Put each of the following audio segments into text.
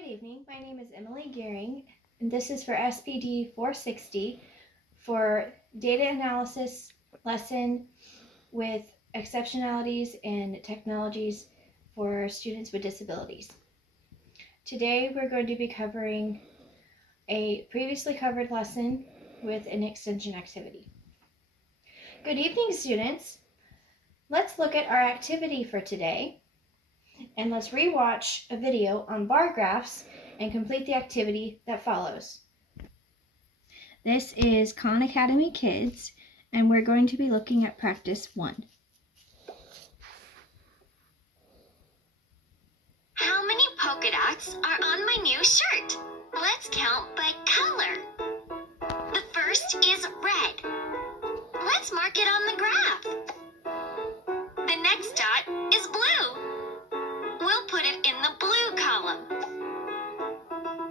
Good evening. My name is Emily Gearing, and this is for SPD 460 for data analysis lesson with exceptionalities and technologies for students with disabilities. Today we're going to be covering a previously covered lesson with an extension activity. Good evening, students. Let's look at our activity for today. And let's rewatch a video on bar graphs and complete the activity that follows. This is Khan Academy Kids, and we're going to be looking at practice 1. How many polka dots are on my new shirt? Let's count by color. The first is red. Let's mark it on the graph. The next dot is blue. We'll put it in the blue column.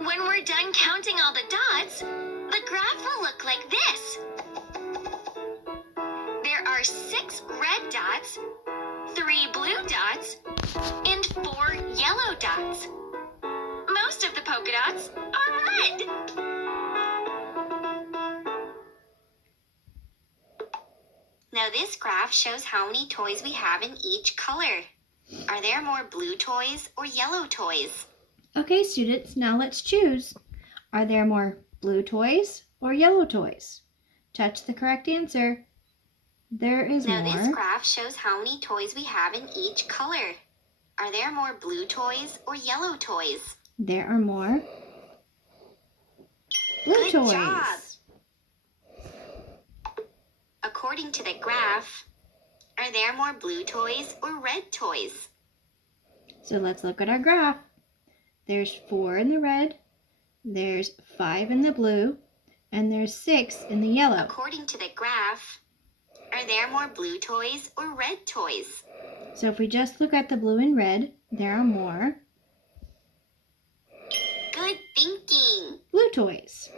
When we're done counting all the dots, the graph will look like this. There are 6 red dots, 3 blue dots, and 4 yellow dots. Most of the polka dots are red. Now this graph shows how many toys we have in each color. Are there more blue toys or yellow toys? Okay, students, now let's choose. Are there more blue toys or yellow toys? Touch the correct answer. There is more. Now this graph shows how many toys we have in each color. Are there more blue toys or yellow toys? There are more blue Good toys. job. According to the graph, are there more blue toys or red toys? So let's look at our graph. There's 4 in the red, there's 5 in the blue, and there's 6 in the yellow. According to the graph, are there more blue toys or red toys? So if we just look at the blue and red, there are more Good thinking. blue toys.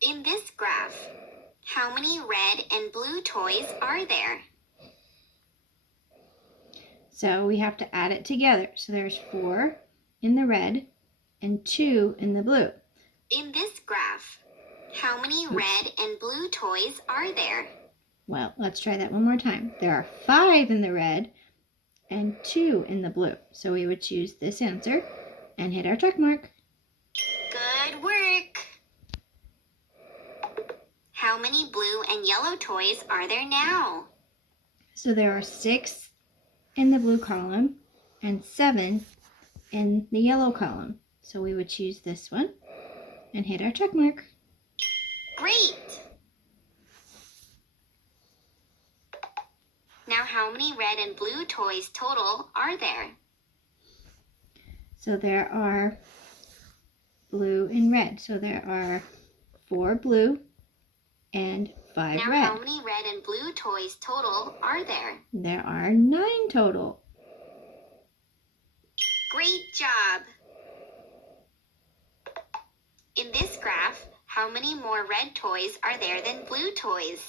In this graph, how many red and blue toys are there? So we have to add it together. So there's 4 in the red and 2 in the blue. In this graph, how many red and blue toys are there? Well, let's try that one more time. There are 5 in the red and 2 in the blue. So we would choose this answer and hit our check mark. Good work. How many blue and yellow toys are there now? So there are 6 in the blue column and 7 in the yellow column. So we would choose this one and hit our check mark. Great. Now how many red and blue toys total are there? So there are blue and red. So there are 4 blue and 5 Now red. how many red and blue toys total are there? There are 9 total. Great job. In this graph, how many more red toys are there than blue toys?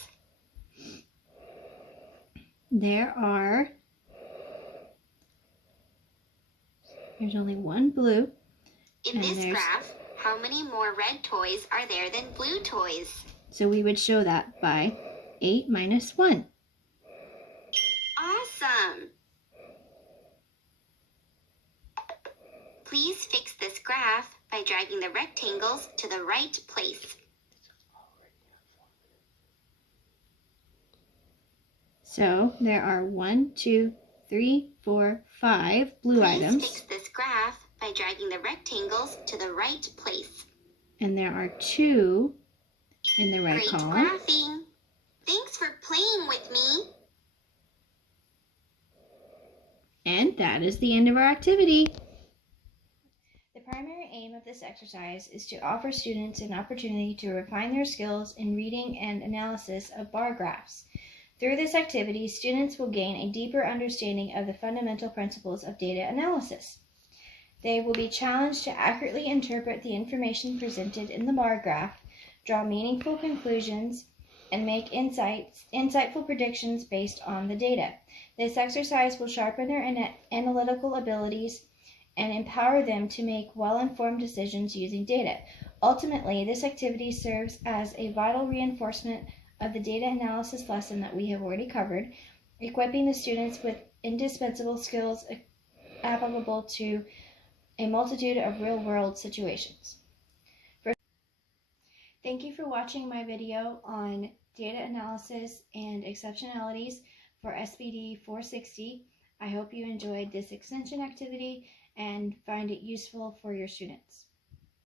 There's only 1 blue. In And this there's- graph, how many more red toys are there than blue toys? So we would show that by 8 minus 1. Awesome! Please fix this graph by dragging the rectangles to the right place. So there are 1, 2, 3, 4, 5 blue Please items. fix this graph by dragging the rectangles to the right place. And there are 2 in the red Great column. graphing! Thanks for playing with me. And that is the end of our activity. The primary aim of this exercise is to offer students an opportunity to refine their skills in reading and analysis of bar graphs. Through this activity, students will gain a deeper understanding of the fundamental principles of data analysis. They will be challenged to accurately interpret the information presented in the bar graph, draw meaningful conclusions, and make insightful predictions based on the data. This exercise will sharpen their analytical abilities and empower them to make well-informed decisions using data. Ultimately, this activity serves as a vital reinforcement of the data analysis lesson that we have already covered, equipping the students with indispensable skills applicable to a multitude of real-world situations. Thank you for watching my video on data analysis and exceptionalities for SPD 460. I hope you enjoyed this extension activity and find it useful for your students.